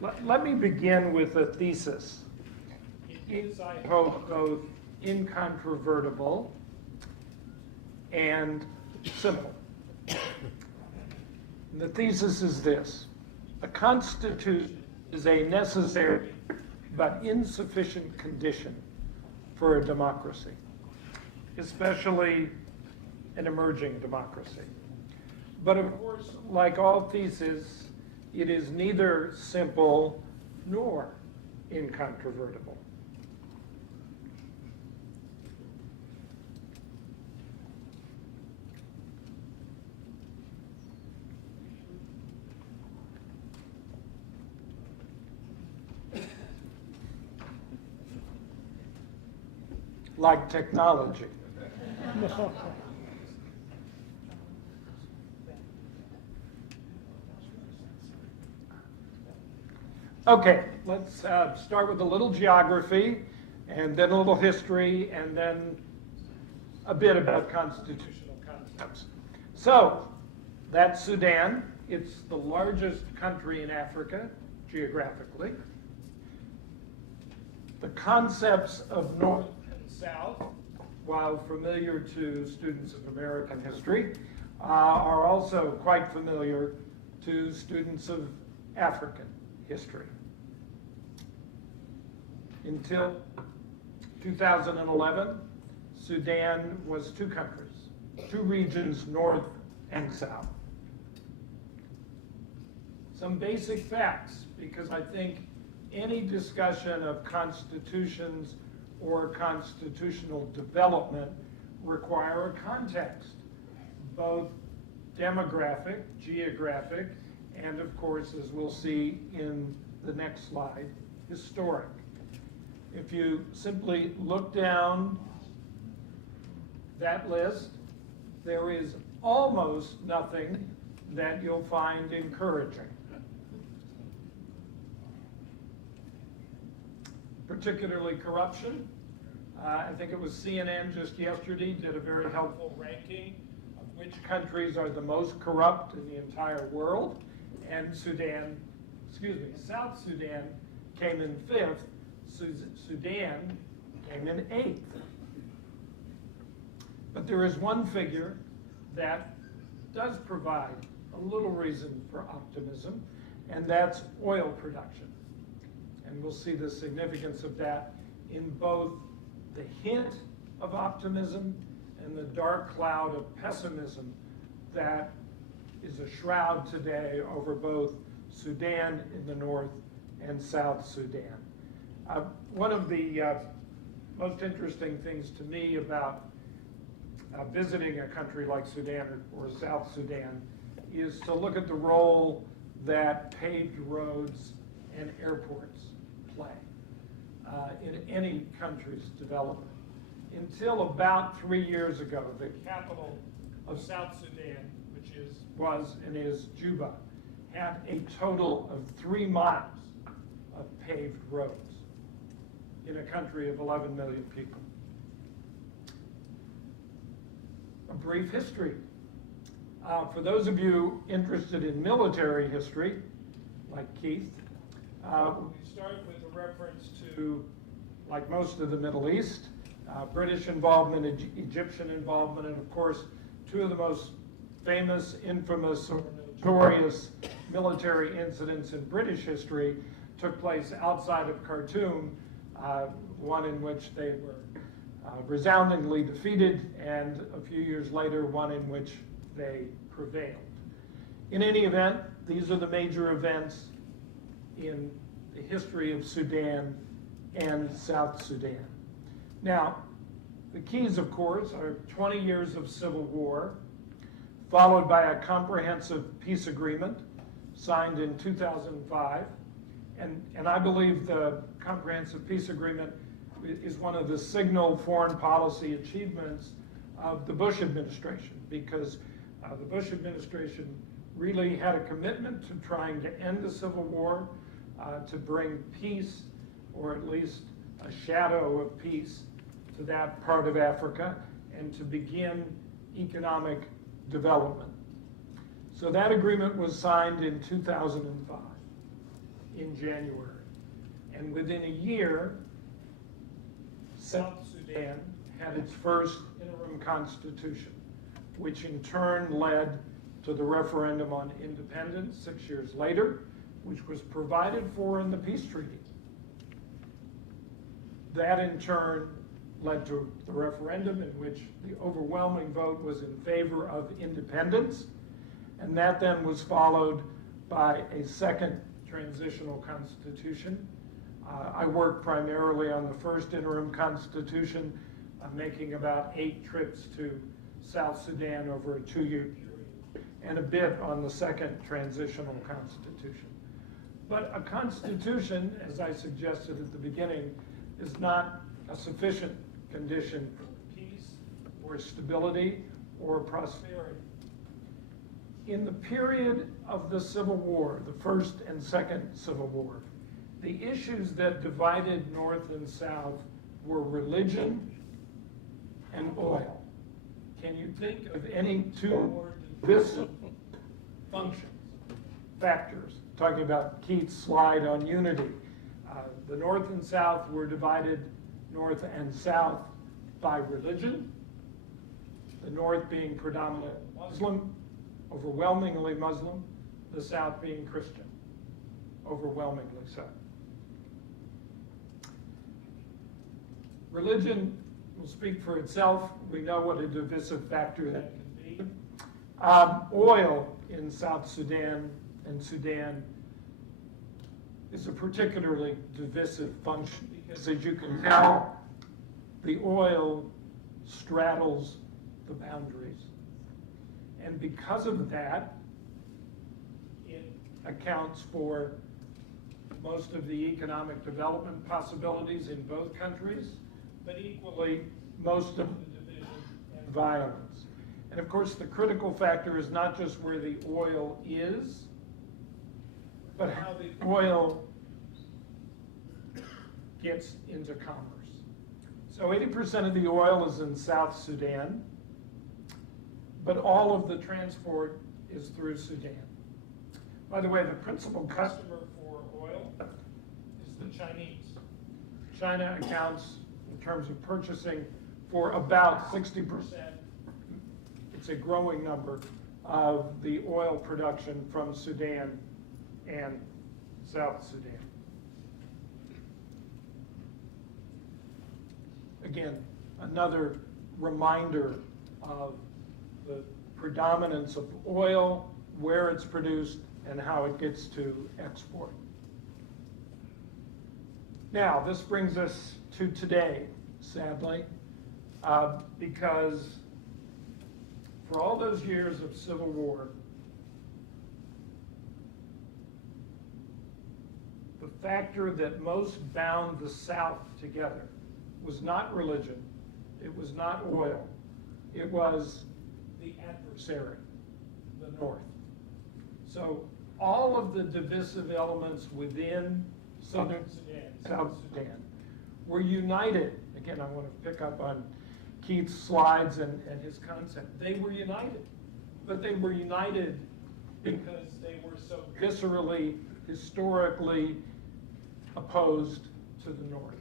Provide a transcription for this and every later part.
Let me begin with a thesis. It is, I hope, both incontrovertible and simple. The thesis is this: a constitution is a necessary but insufficient condition for a democracy, especially an emerging democracy. But of course, like all theses, it is neither simple nor incontrovertible. Like technology. Okay, let's start with a little geography, and then a little history, and then a bit about constitutional concepts. So, that's Sudan. It's the largest country in Africa, geographically. The concepts of North and South, while familiar to students of American history, are also quite familiar to students of African history. Until 2011, Sudan was two countries, two regions, North and South. Some basic facts, because I think any discussion of constitutions or constitutional development require a context, both demographic, geographic, and of course, as we'll see in the next slide, historic. If you simply look down that list, there is almost nothing that you'll find encouraging. Particularly corruption. I think it was CNN just yesterday did a very helpful ranking of which countries are the most corrupt in the entire world. And South Sudan came in 5th, Sudan came in 8th. But there is one figure that does provide a little reason for optimism, and that's oil production. And we'll see the significance of that in both the hint of optimism and the dark cloud of pessimism that is a shroud today over both Sudan in the north and South Sudan. One of the most interesting things to me about visiting a country like Sudan or South Sudan is to look at the role that paved roads and airports play in any country's development. Until about 3 years ago, the capital of South Sudan, which was and is Juba, had a total of 3 miles of paved roads in a country of 11 million people. A brief history. For those of you interested in military history, like Keith, we start with a reference to, like most of the Middle East, British involvement, Egyptian involvement, and of course, two of the most famous, infamous, or notorious military incidents in British history took place outside of Khartoum, one in which they were resoundingly defeated, and a few years later, one in which they prevailed. In any event, these are the major events in the history of Sudan and South Sudan. Now, the keys, of course, are 20 years of civil war, followed by a comprehensive peace agreement signed in 2005. And I believe the comprehensive peace agreement is one of the signal foreign policy achievements of the Bush administration, because the Bush administration really had a commitment to trying to end the Civil War, to bring peace, or at least a shadow of peace, to that part of Africa, and to begin economic development. So that agreement was signed in 2005. in January. And within a year, South Sudan had its first interim constitution, which in turn led to the referendum on independence 6 years later, which was provided for in the peace treaty. That in turn led to the referendum in which the overwhelming vote was in favor of independence, and that then was followed by a second transitional constitution. I worked primarily on the first interim constitution, making about 8 trips to South Sudan over a 2-year period, and a bit on the second transitional constitution. But a constitution, as I suggested at the beginning, is not a sufficient condition for peace or stability or prosperity. In the period of the Civil War, the First and Second Civil War, the issues that divided North and South were religion and oil. Can you think of any two more divisive functions, factors? Talking about Keith's slide on unity. The North and South were divided, North and South, by religion. The North being predominantly Muslim, overwhelmingly Muslim. The South being Christian, overwhelmingly so. Religion will speak for itself. We know what a divisive factor that can be. Oil in South Sudan and Sudan is a particularly divisive function because, as you can tell, the oil straddles the boundaries. And because of that, it accounts for most of the economic development possibilities in both countries, but equally most of the division and violence. And of course, the critical factor is not just where the oil is, but how the oil gets into commerce. So 80% of the oil is in South Sudan, but all of the transport is through Sudan. By the way, the principal customer for oil is the Chinese. China accounts, in terms of purchasing, for about 60%. It's a growing number of the oil production from Sudan and South Sudan. Again, another reminder of the predominance of oil, where it's produced, and how it gets to export. Now, this brings us to today, sadly, because for all those years of civil war, the factor that most bound the South together was not religion, it was not oil, it was the adversary, the North. So all of the divisive elements within Southern Sudan, South Sudan, were united. Again, I want to pick up on Keith's slides and his concept. They were united, but they were united because they were so viscerally, historically opposed to the North,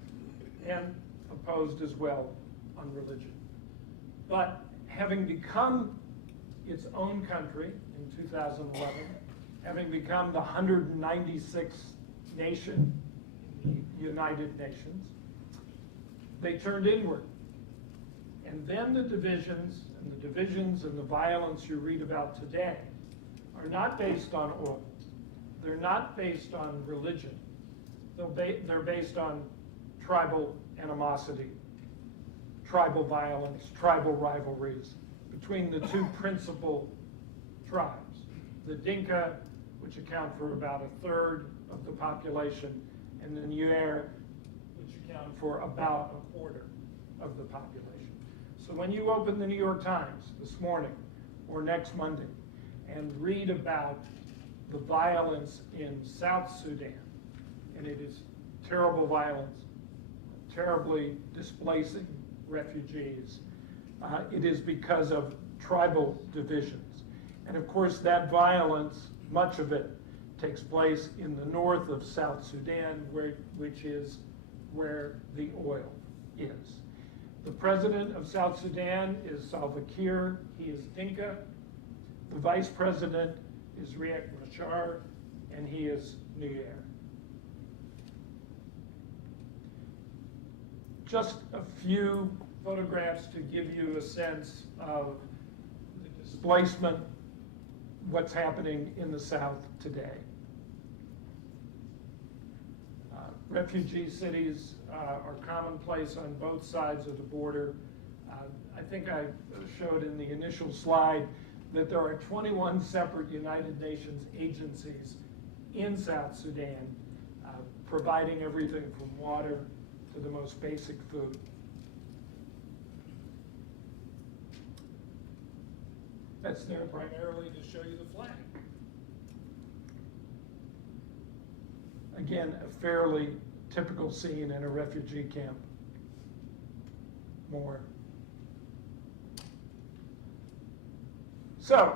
and opposed as well on religion. But having become its own country in 2011, having become the 196th nation in the United Nations, they turned inward. And then the divisions and the violence you read about today are not based on oil. They're not based on religion. They're based on tribal animosity, tribal violence, tribal rivalries between the two principal tribes. The Dinka, which account for about 1/3 of the population, and the Nuer, which account for about 1/4 of the population. So when you open the New York Times this morning or next Monday and read about the violence in South Sudan, and it is terrible violence, terribly displacing refugees, it is because of tribal divisions. And of course that violence, much of it, takes place in the north of South Sudan, which is where the oil is. The president of South Sudan is Salva Kiir. He is Dinka. The vice president is Riek Machar, and he is Nuer. Just a few photographs to give you a sense of the displacement, what's happening in the South today. Refugee cities are commonplace on both sides of the border. I think I showed in the initial slide that there are 21 separate United Nations agencies in South Sudan providing everything from water to the most basic food. That's there primarily to show you the flag. Again, a fairly typical scene in a refugee camp. More. So,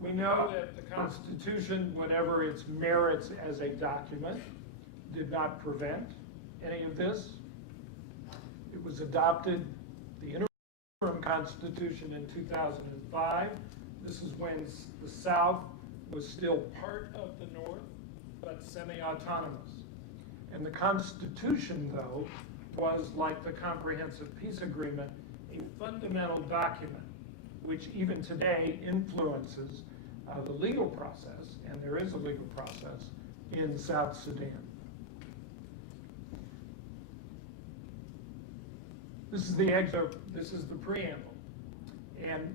we know that the Constitution, whatever its merits as a document, did not prevent any of this. It was adopted, the interim Constitution, in 2005. This is when the South was still part of the North, but semi-autonomous. And the Constitution, though, was, like the Comprehensive Peace Agreement, a fundamental document which even today influences the legal process, and there is a legal process, in South Sudan. This is the excerpt, this is the preamble. And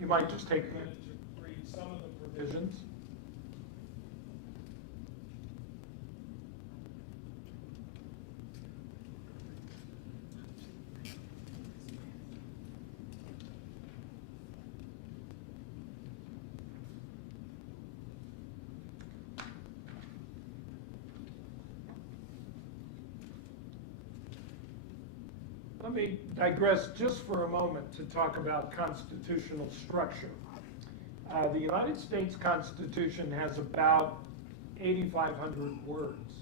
you might just take a minute to read some of the provisions. Let me digress just for a moment to talk about constitutional structure. The United States Constitution has about 8,500 words.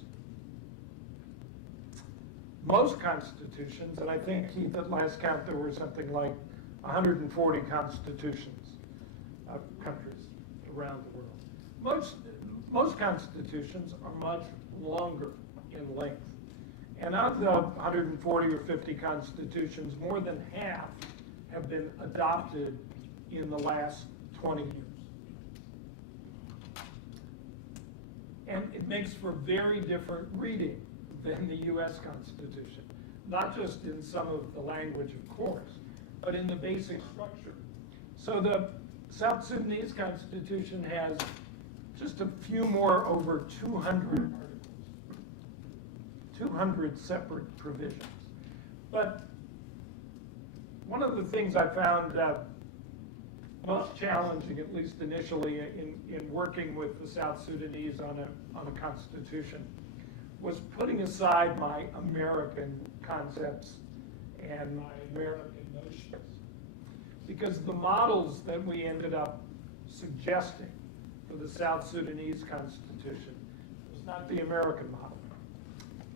Most constitutions, and I think, Keith, at last count there were something like 140 constitutions of countries around the world. Most constitutions are much longer in length. And of the 140 or 50 constitutions, more than half have been adopted in the last 20 years. And it makes for very different reading than the US Constitution, not just in some of the language, of course, but in the basic structure. So the South Sudanese Constitution has just a few more, over 200 articles. 200 separate provisions. But one of the things I found most challenging, at least initially, in working with the South Sudanese on a constitution, was putting aside my American concepts and my American notions. Because the models that we ended up suggesting for the South Sudanese Constitution was not the American model.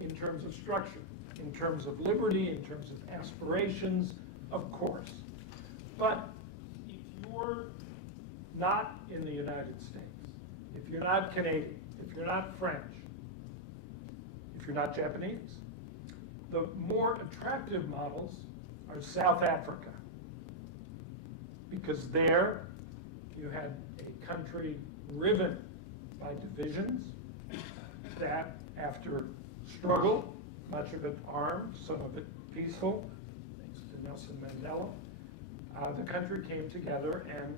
In terms of structure, in terms of liberty, in terms of aspirations, of course. But if you're not in the United States, if you're not Canadian, if you're not French, if you're not Japanese, the more attractive models are South Africa. Because there you had a country riven by divisions that, after struggle, much of it armed, some of it peaceful, thanks to Nelson Mandela, the country came together and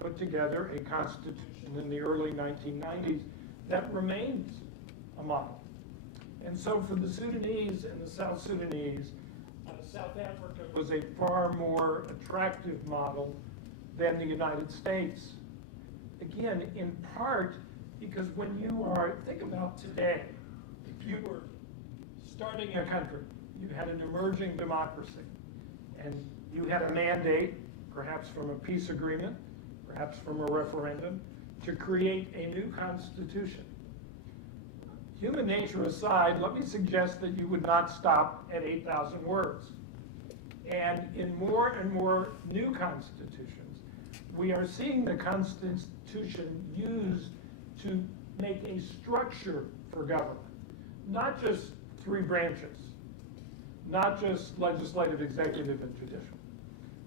put together a constitution in the early 1990s that remains a model. And so for the Sudanese and the South Sudanese, South Africa was a far more attractive model than the United States. Again, in part because when you are, think about today, if you were starting a country, you had an emerging democracy, and you had a mandate, perhaps from a peace agreement, perhaps from a referendum, to create a new constitution. human nature aside, let me suggest that you would not stop at 8,000 words. And in more and more new constitutions, we are seeing the Constitution used to make a structure for government, not just three branches, not just legislative, executive, and judicial,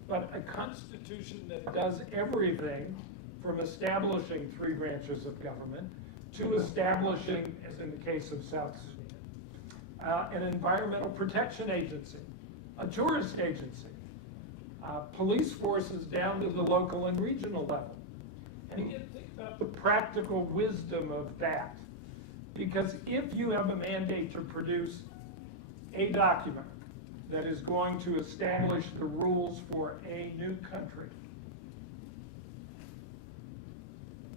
but a constitution that does everything from establishing three branches of government to establishing, as in the case of South Sudan, an environmental protection agency, a tourist agency, police forces down to the local and regional level. And again, think about the practical wisdom of that. Because if you have a mandate to produce a document that is going to establish the rules for a new country,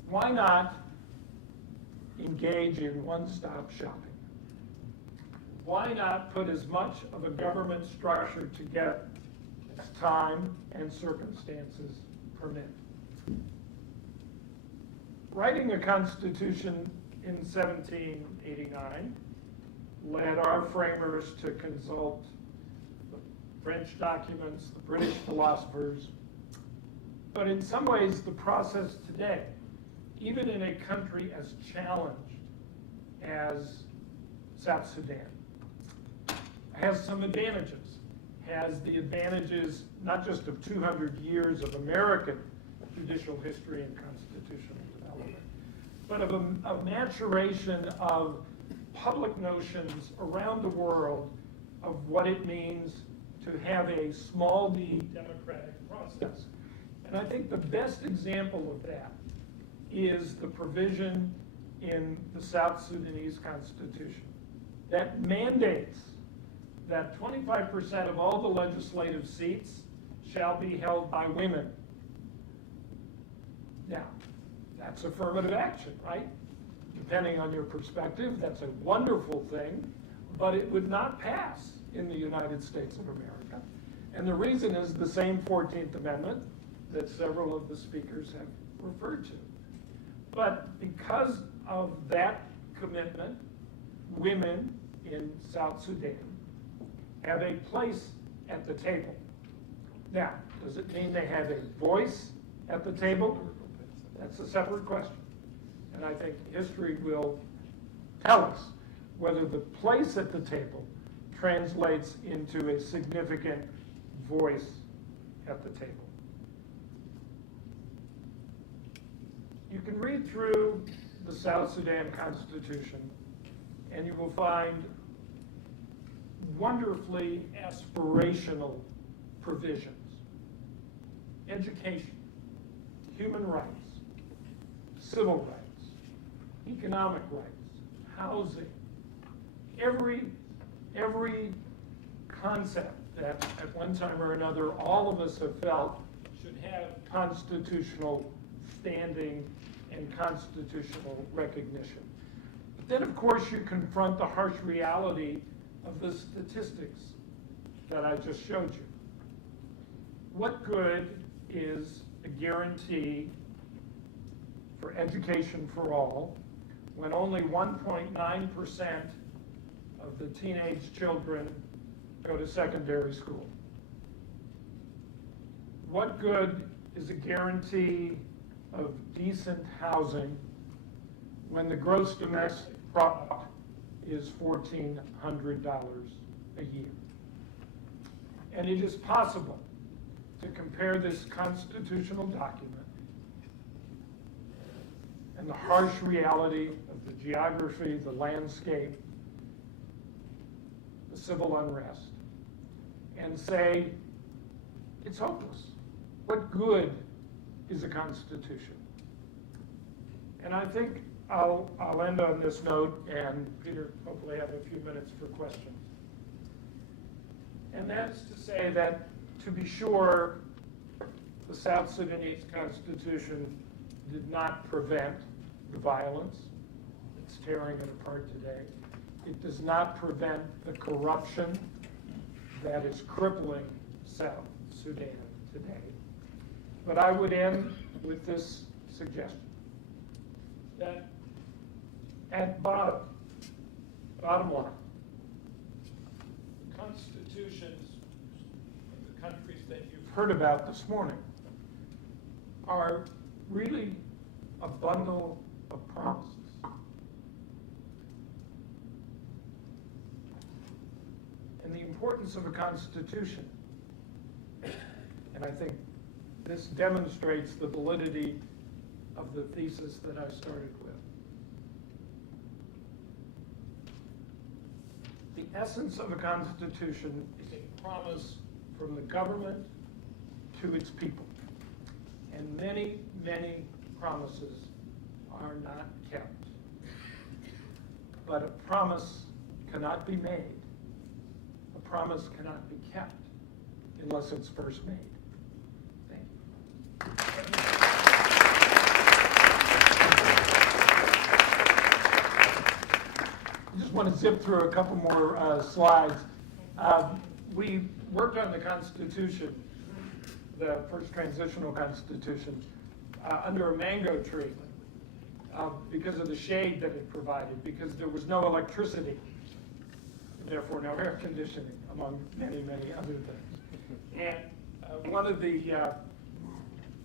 why not engage in one-stop shopping? Why not put as much of a government structure together as time and circumstances permit? Writing a constitution in 1789 led our framers to consult the French documents, the British philosophers, but in some ways the process today, even in a country as challenged as South Sudan, has some advantages. Has the advantages not just of 200 years of American judicial history and constitutional development, but of a maturation of public notions around the world of what it means to have a small d democratic process. And I think the best example of that is the provision in the South Sudanese Constitution that mandates that 25% of all the legislative seats shall be held by women. Now, that's affirmative action, right? Depending on your perspective, that's a wonderful thing, but it would not pass in the United States of America. And the reason is the same 14th Amendment that several of the speakers have referred to. But because of that commitment, women in South Sudan have a place at the table. Now, does it mean they have a voice at the table? That's a separate question. And I think history will tell us whether the place at the table translates into a significant voice at the table. You can read through the South Sudan Constitution and you will find wonderfully aspirational provisions. Education, human rights, civil rights, economic rights, housing, every concept that at one time or another all of us have felt should have constitutional standing and constitutional recognition. But then of course you confront the harsh reality of the statistics that I just showed you. What good is a guarantee for education for all when only 1.9% of the teenage children go to secondary school? What good is a guarantee of decent housing when the gross domestic product is $1,400 a year? And it is possible to compare this constitutional document and the harsh reality of the geography, the landscape, the civil unrest, and say, it's hopeless. What good is a constitution? And I think I'll end on this note, and Peter hopefully have a few minutes for questions. And that's to say that, to be sure, the South Sudanese Constitution did not prevent the violence that's tearing it apart today. It does not prevent the corruption that is crippling South Sudan today. But I would end with this suggestion, that at bottom, Bottom line, constitutions of the countries that you've heard about this morning are really a bundle of promises. And the importance of a constitution, and I think this demonstrates the validity of the thesis that I started with. The essence of a constitution is a promise from the government to its people. And many, many promises are not kept. But a promise cannot be made. A promise cannot be kept unless it's first made. Thank you. I just want to zip through a couple more slides. We worked on the Constitution, the first transitional Constitution, under a mango tree because of the shade that it provided, because there was no electricity, and therefore no air conditioning, among many, many other things. And one of the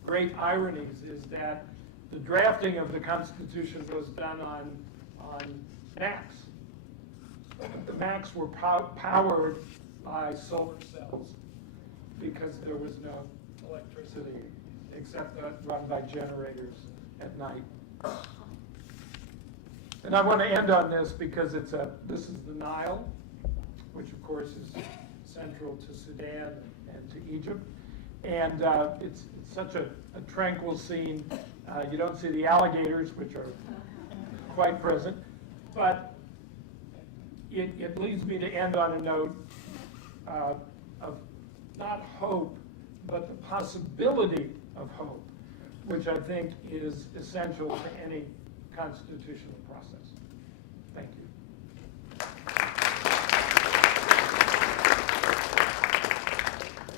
great ironies is that the drafting of the Constitution was done on Macs. The Macs were powered by solar cells because there was no electricity except run by generators at night. And I want to end on this because this is the Nile, which of course is central to Sudan and to Egypt. And it's such a tranquil scene. You don't see the alligators, which are quite present. But it leads me to end on a note of not hope, but the possibility of hope, which I think is essential to any constitutional process. Thank you.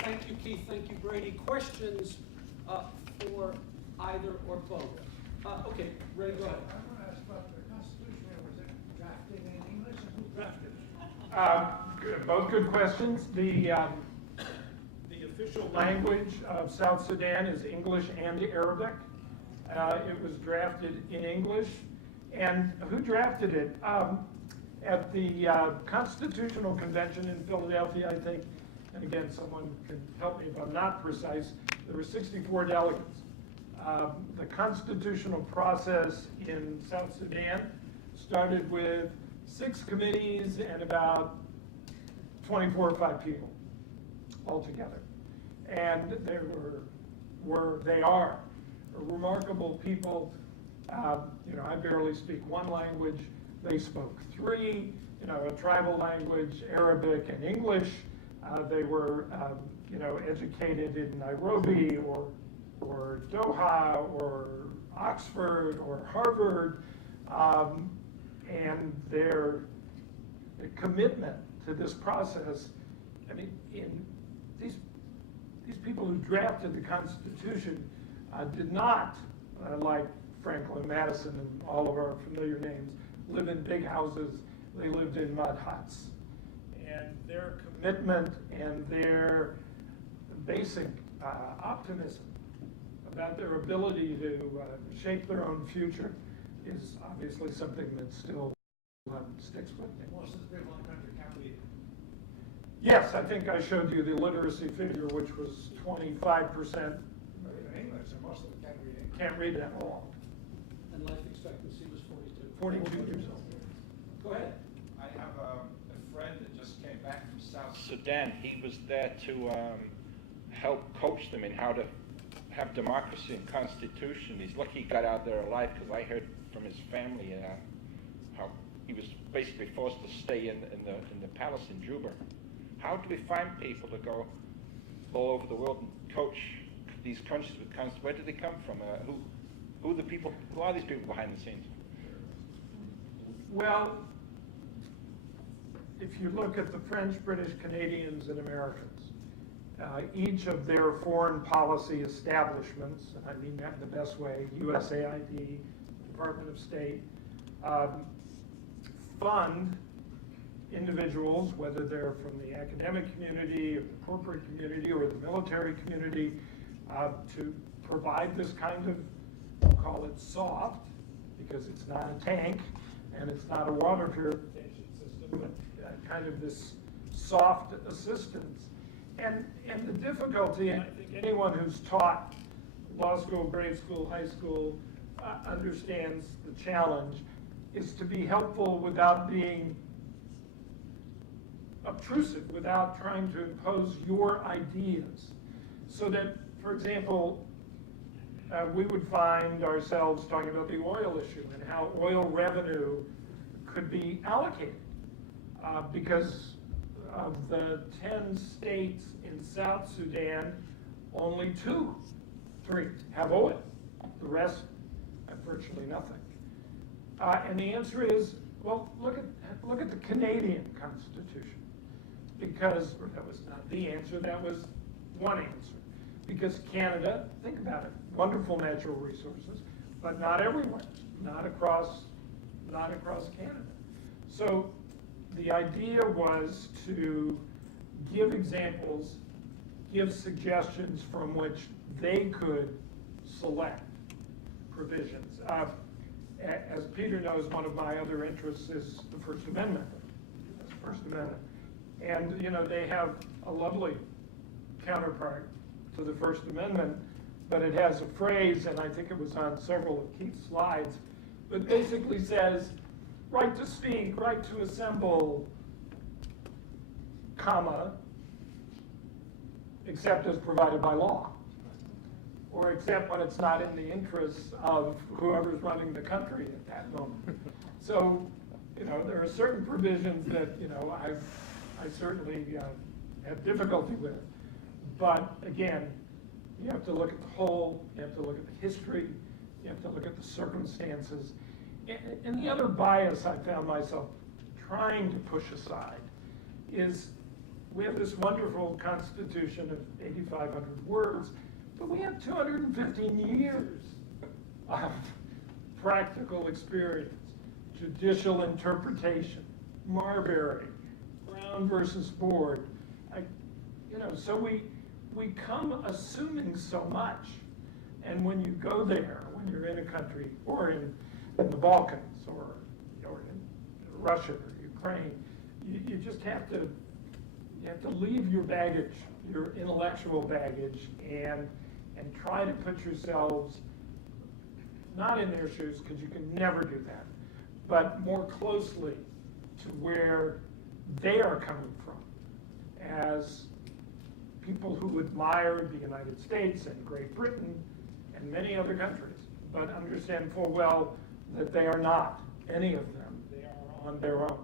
Thank you, Keith. Thank you, Brady. Questions for either or both? Okay, Ray, go ahead. I want to ask about the Constitution. Was it drafted in English, and who drafted it? Both good questions. The official language of South Sudan is English and Arabic. It was drafted in English. And who drafted it? At the Constitutional Convention in Philadelphia, I think, and again, someone can help me if I'm not precise, there were 64 delegates. The constitutional process in South Sudan started with 6 committees and about 24 or 5 people altogether. And they are remarkable people. I barely speak one language. They spoke 3, a tribal language, Arabic and English. They were, educated in Nairobi or Doha or Oxford or Harvard, and their commitment to this process. I mean, these people who drafted the Constitution did not, like Franklin, Madison, and all of our familiar names, live in big houses. They lived in mud huts. And their commitment and their basic optimism about their ability to shape their own future is obviously something that still sticks with me. Most of the people in the country can't read. Yes, I think I showed you the literacy figure, which was 25%. English, and most of them can't read English. Can't read at all. And life expectancy was 42. 42 years old. Go ahead. I have a friend that just came back from South Sudan. He was there to help coach them in how to have democracy and constitution. He's lucky he got out there alive, because I heard from his family how he was basically forced to stay in the palace in Juba. How do we find people to go all over the world and coach these countries with constitution? Where do they come from? Who are the people? Who are these people behind the scenes? Well, if you look at the French, British, Canadians, and Americans, each of their foreign policy establishments, and I mean that in the best way, USAID, Department of State, fund individuals, whether they're from the academic community, or the corporate community, or the military community, to provide this kind of, we'll call it soft, because it's not a tank, and it's not a water purification system, but kind of this soft assistance. And the difficulty, and I think anyone who's taught law school, grade school, high school, understands the challenge, is to be helpful without being obtrusive, without trying to impose your ideas. So that, for example, we would find ourselves talking about the oil issue and how oil revenue could be allocated. Because of the 10 states in South Sudan, only 2, 3 have oil. The rest have virtually nothing. And the answer is, well, look at the Canadian Constitution. Because, or that was not the answer, that was one answer. Because Canada, think about it, wonderful natural resources, but not everywhere, not across Canada. So the idea was to give examples, give suggestions from which they could select provisions. As Peter knows, one of my other interests is the First Amendment. And, you know, they have a lovely counterpart to the First Amendment, but it has a phrase, and I think it was on several of Keith's slides, but basically says, right to speak, right to assemble, comma, except as provided by law, or except when it's not in the interests of whoever's running the country at that moment. So, you know, there are certain provisions that, you know, I certainly have difficulty with. But again, you have to look at the whole, you have to look at the history, you have to look at the circumstances. And the other bias I found myself trying to push aside is we have this wonderful Constitution of 8,500 words, but we have 215 years of practical experience, judicial interpretation, Marbury, Brown versus Board. You know, so we come assuming so much, and when you go there, when you're in a country, or in the Balkans, or in Russia or Ukraine, you just have to leave your baggage, your intellectual baggage, and try to put yourselves not in their shoes, because you can never do that, but more closely to where they are coming from as people who admire the United States and Great Britain and many other countries, but understand full well that they are not, any of them. They are on their own.